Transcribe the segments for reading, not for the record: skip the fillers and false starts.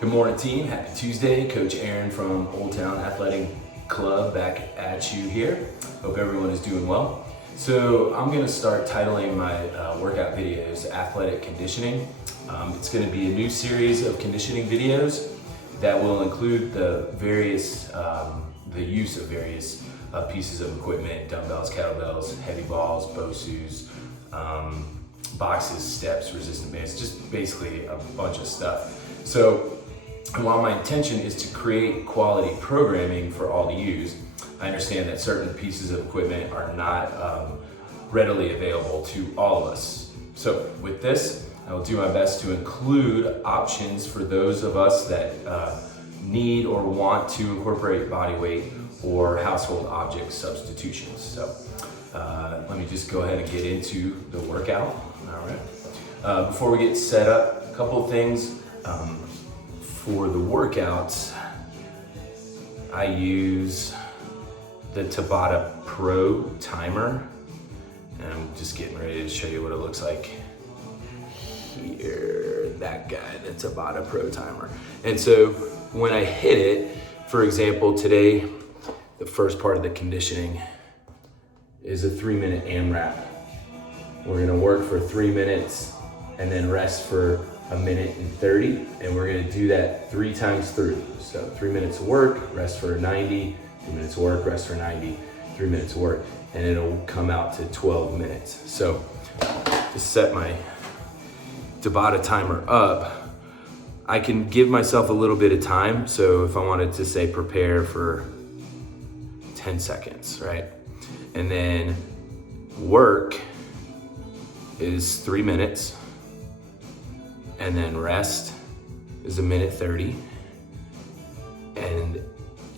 Good morning, team. Happy Tuesday. Coach Aaron from Old Town Athletic Club back at you here. Hope everyone is doing well. So I'm going to start titling my workout videos Athletic Conditioning. It's going to be a new series of conditioning videos that will include the use of various pieces of equipment, dumbbells, kettlebells, heavy balls, BOSUs, boxes, steps, resistant bands, just basically a bunch of stuff. So while my intention is to create quality programming for all to use, I understand that certain pieces of equipment are not readily available to all of us. So with this, I will do my best to include options for those of us that need or want to incorporate body weight or household object substitutions. So let me just go ahead and get into the workout. All right. Before we get set up, a couple of things. For the workouts, I use the Tabata Pro timer, and I'm just getting ready to show you what it looks like here. That guy, the Tabata Pro timer. And so when I hit it, for example, today, the first part of the conditioning is a 3-minute AMRAP. We're gonna work for 3 minutes and then rest for 1 minute and 30, and we're gonna do that 3 times through. So 3 minutes of work, rest for 90, 2 minutes of work, rest for 90, 3 minutes of work, and it'll come out to 12 minutes. So to set my Tabata timer up, I can give myself a little bit of time. So if I wanted to say prepare for 10 seconds, right? And then work is 3 minutes. And then rest is 1 minute 30, and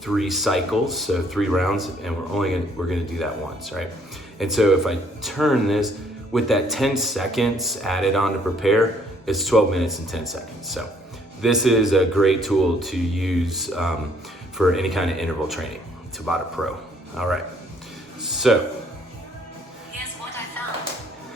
3 cycles, so 3 rounds, and we're gonna do that once, right? And so if I turn this with that 10 seconds added on to prepare, it's 12 minutes and 10 seconds. So this is a great tool to use for any kind of interval training. Tabata Pro. All right. So here's what I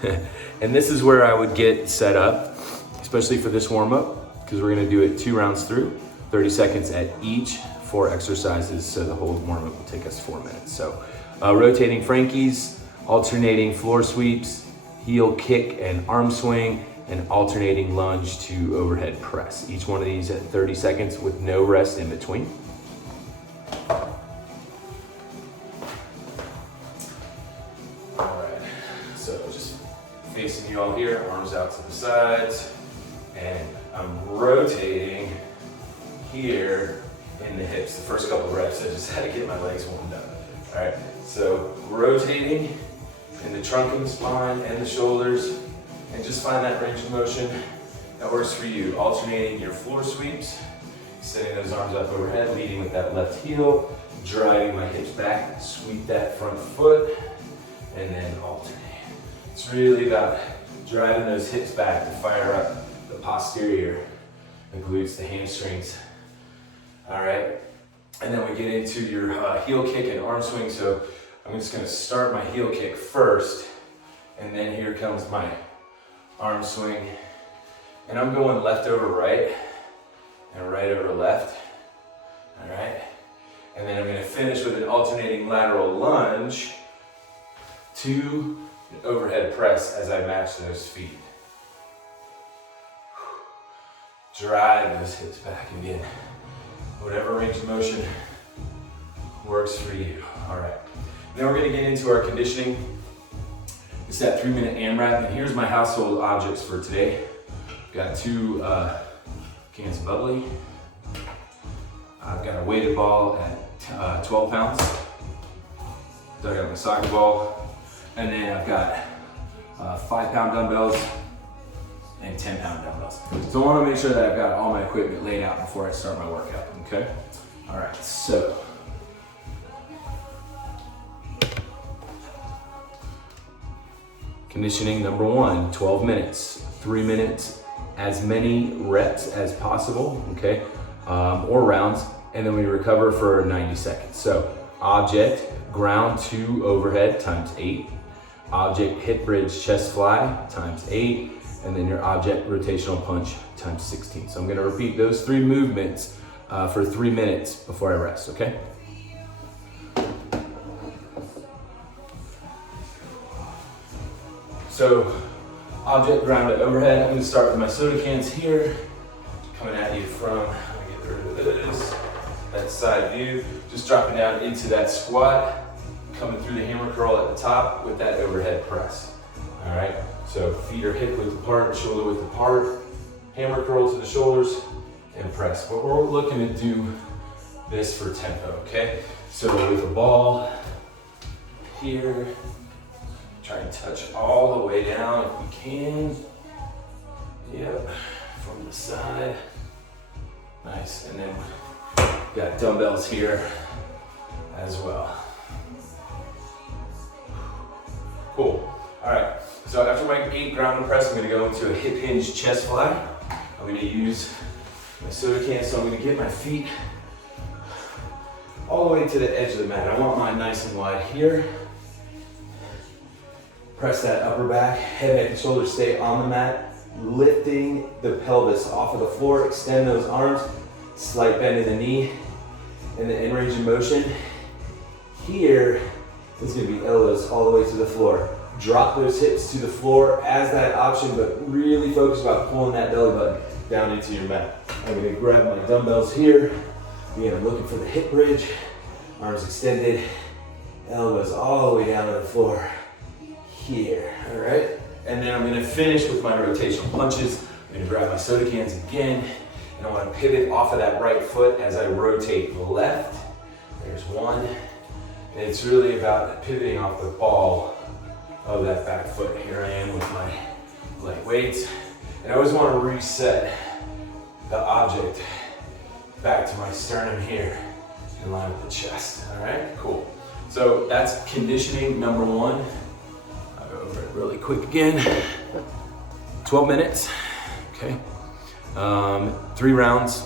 found. and this is where I would get set up, especially for this warm-up, because we're gonna do it 2 rounds through, 30 seconds at each, 4 exercises, so the whole warm-up will take us 4 minutes. So rotating Frankies, alternating floor sweeps, heel kick and arm swing, and alternating lunge to overhead press. Each one of these at 30 seconds with no rest in between. All right, so just facing you all here, arms out to the sides. And I'm rotating here in the hips. The first couple of reps, I just had to get my legs warmed up. All right, so rotating in the trunk and the spine and the shoulders, and just find that range of motion that works for you. Alternating your floor sweeps, setting those arms up overhead, leading with that left heel, driving my hips back, sweep that front foot, and then alternate. It's really about driving those hips back to fire up the posterior, the glutes, the hamstrings. All right, and then we get into your heel kick and arm swing. So I'm just gonna start my heel kick first, and then here comes my arm swing. And I'm going left over right, and right over left, all right? And then I'm gonna finish with an alternating lateral lunge to an overhead press as I match those feet. Drive those hips back again. Whatever range of motion works for you. All right. Now we're gonna get into our conditioning. It's that 3-minute AMRAP, and here's my household objects for today. Got 2 cans of bubbly. I've got a weighted ball at 12 pounds. Dug out my soccer ball. And then I've got 5-pound dumbbells and 10-pound dumbbells. So I want to make sure that I've got all my equipment laid out before I start my workout, okay? All right, so. Conditioning number 1, 12 minutes, 3 minutes, as many reps as possible, okay? Or rounds, and then we recover for 90 seconds. So object, ground to overhead times 8. Object, hip bridge, chest fly times 8. and then your object rotational punch times 16. So I'm gonna repeat those 3 movements for 3 minutes before I rest, okay? So, object ground to overhead. I'm gonna start with my soda cans here, coming at you from, let me get rid of this, that side view, just dropping down into that squat, coming through the hammer curl at the top with that overhead press. All right, so feet are hip width apart, shoulder width apart, hammer curl to the shoulders, and press. But we're looking to do this for tempo, okay? So with a ball here, try and touch all the way down if we can. Yep, from the side. Nice, and then got dumbbells here as well. Cool, all right. So after my 8 ground and press, I'm gonna go into a hip hinge chest fly. I'm gonna use my soda can, so I'm gonna get my feet all the way to the edge of the mat. I want mine nice and wide here. Press that upper back, head, neck, and shoulders stay on the mat, lifting the pelvis off of the floor, extend those arms, slight bend in the knee, and the in range of motion. Here is gonna be elbows all the way to the floor. Drop those hips to the floor as that option, but really focus about pulling that belly button down into your mat. I'm gonna grab my dumbbells here. Again, I'm looking for the hip bridge, arms extended, elbows all the way down to the floor. Here, all right? And then I'm gonna finish with my rotational punches. I'm gonna grab my soda cans again, and I wanna pivot off of that right foot as I rotate left. There's one. And it's really about pivoting off the ball of that back foot. Here I am with my light weights. And I always wanna reset the object back to my sternum here in line with the chest, all right? Cool. So that's conditioning number 1. Over it really quick again. 12 minutes, okay? 3 rounds.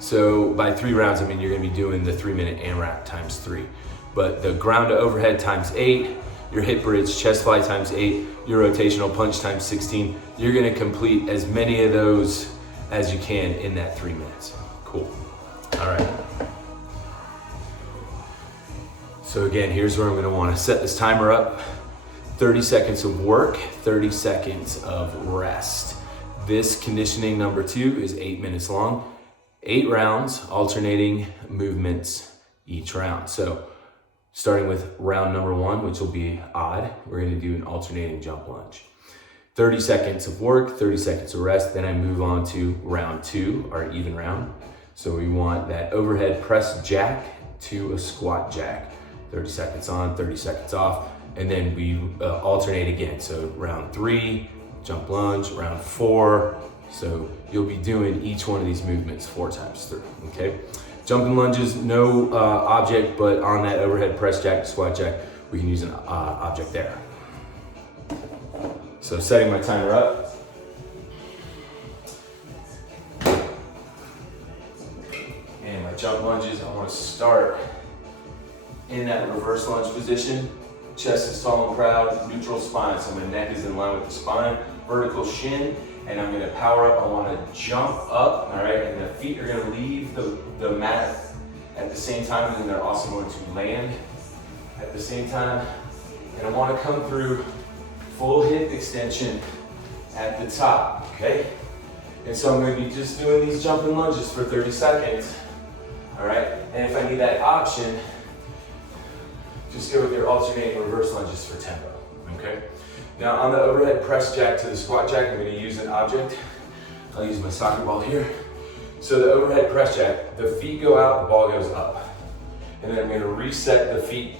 So by 3 rounds, I mean you're gonna be doing the 3-minute AMRAP times 3. But the ground to overhead times 8, your hip bridge, chest fly times 8, your rotational punch times 16. You're gonna complete as many of those as you can in that 3 minutes. Cool, all right. So again, here's where I'm gonna wanna set this timer up. 30 seconds of work, 30 seconds of rest. This conditioning number 2 is 8 minutes long. 8 rounds, alternating movements each round. So starting with round number 1, which will be odd, we're gonna do an alternating jump lunge. 30 seconds of work, 30 seconds of rest, then I move on to round 2, our even round. So we want that overhead press jack to a squat jack. 30 seconds on, 30 seconds off, and then we alternate again. So round 3, jump lunge, round 4. So you'll be doing each one of these movements 4 times through, okay? Jumping lunges, no object, but on that overhead press jack, squat jack, we can use an object there. So setting my timer up. And my jump lunges, I wanna start in that reverse lunge position. Chest is tall and proud, neutral spine, so my neck is in line with the spine, vertical shin, and I'm gonna power up. I wanna jump up, all right, and the feet are gonna leave the mat at the same time, and then they're also going to land at the same time. And I wanna come through full hip extension at the top, okay? And so I'm gonna be just doing these jumping lunges for 30 seconds, all right? And if I need that option, just go with your alternating reverse lunges for tempo, okay? Now on the overhead press jack to the squat jack, I'm gonna use an object. I'll use my soccer ball here. So the overhead press jack, the feet go out, the ball goes up. And then I'm gonna reset the feet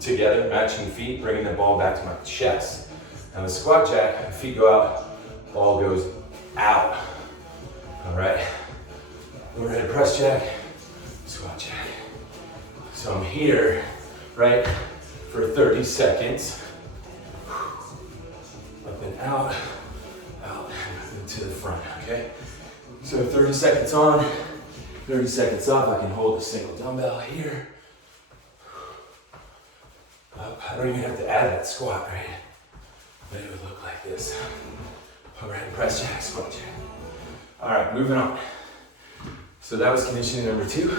together, matching feet, bringing the ball back to my chest. Now the squat jack, feet go out, ball goes out. All right, overhead press jack, squat jack. So I'm here, right, for 30 seconds. Up and out, out, and to the front, okay? So 30 seconds on, 30 seconds off. I can hold a single dumbbell here. Up. I don't even have to add that squat, right? then it would look like this. Overhead press jack, squat jack. All right, moving on. So that was conditioning number 2.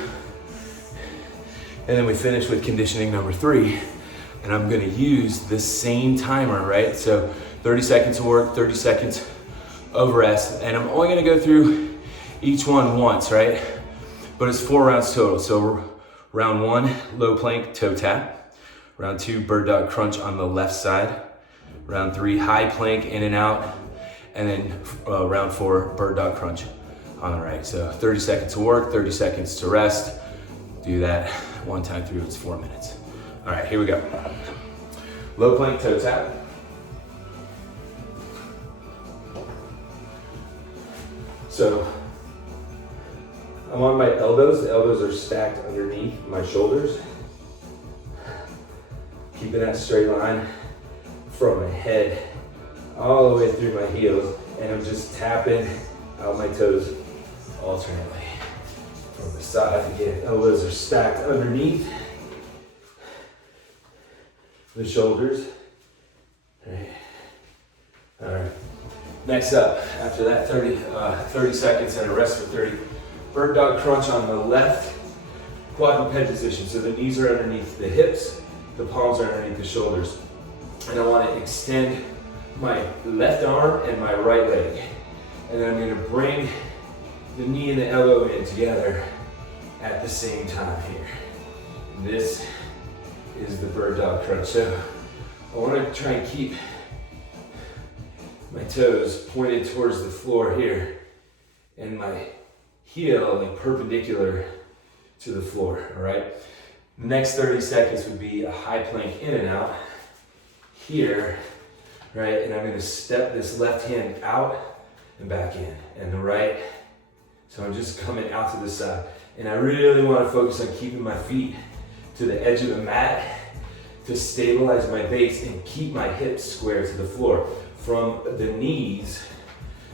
And then we finished with conditioning number 3. And I'm gonna use the same timer, right? So 30 seconds of work, 30 seconds of rest. And I'm only gonna go through each one once, right? But it's 4 rounds total. So round 1, low plank, toe tap. Round 2, bird dog crunch on the left side. Round 3, high plank, in and out. And then round 4, bird dog crunch on the right. So 30 seconds to work, 30 seconds to rest. Do that 1 time through, it's 4 minutes. All right, here we go. Low plank, toe tap. So I'm on my elbows. The elbows are stacked underneath my shoulders. Keeping that straight line from my head all the way through my heels. And I'm just tapping out my toes alternately. From the side, again, elbows are stacked underneath the shoulders. All right. Next up, after that 30 seconds and a rest for 30, bird dog crunch on the left quadruped position. So the knees are underneath the hips, the palms are underneath the shoulders. And I want to extend my left arm and my right leg. And then I'm going to bring the knee and the elbow in together at the same time here. This is the bird dog crunch. So I want to try and keep my toes pointed towards the floor here and my heel like perpendicular to the floor, all right? The next 30 seconds would be a high plank in and out here, right? And I'm gonna step this left hand out and back in, and the right. So I'm just coming out to the side. And I really wanna focus on keeping my feet to the edge of the mat to stabilize my base and keep my hips square to the floor. From the knees,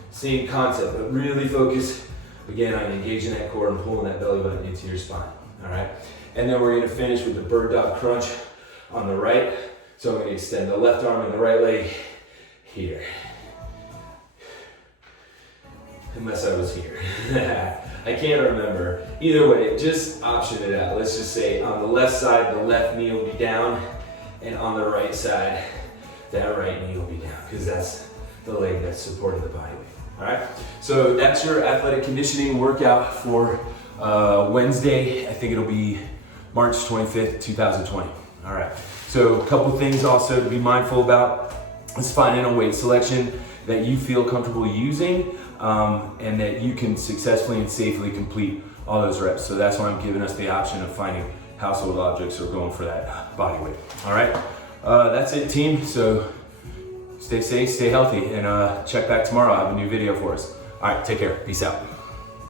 same concept, but really focus again on engaging that core and pulling that belly button into your spine, all right? And then we're gonna finish with the bird dog crunch on the right. So I'm gonna extend the left arm and the right leg here. Unless I was here. I can't remember. Either way, just option it out. Let's just say on the left side, the left knee will be down, and on the right side, that right knee will be down, because that's the leg that's supporting the body weight. All right, so that's your athletic conditioning workout for Wednesday. I think it'll be March 25th, 2020. All right, so a couple things also to be mindful about is finding a weight selection that you feel comfortable using and that you can successfully and safely complete all those reps. So that's why I'm giving us the option of finding household objects or going for that body weight. All right, that's it, team. So stay safe, stay healthy, and check back tomorrow. I have a new video for us. All right, take care. Peace out.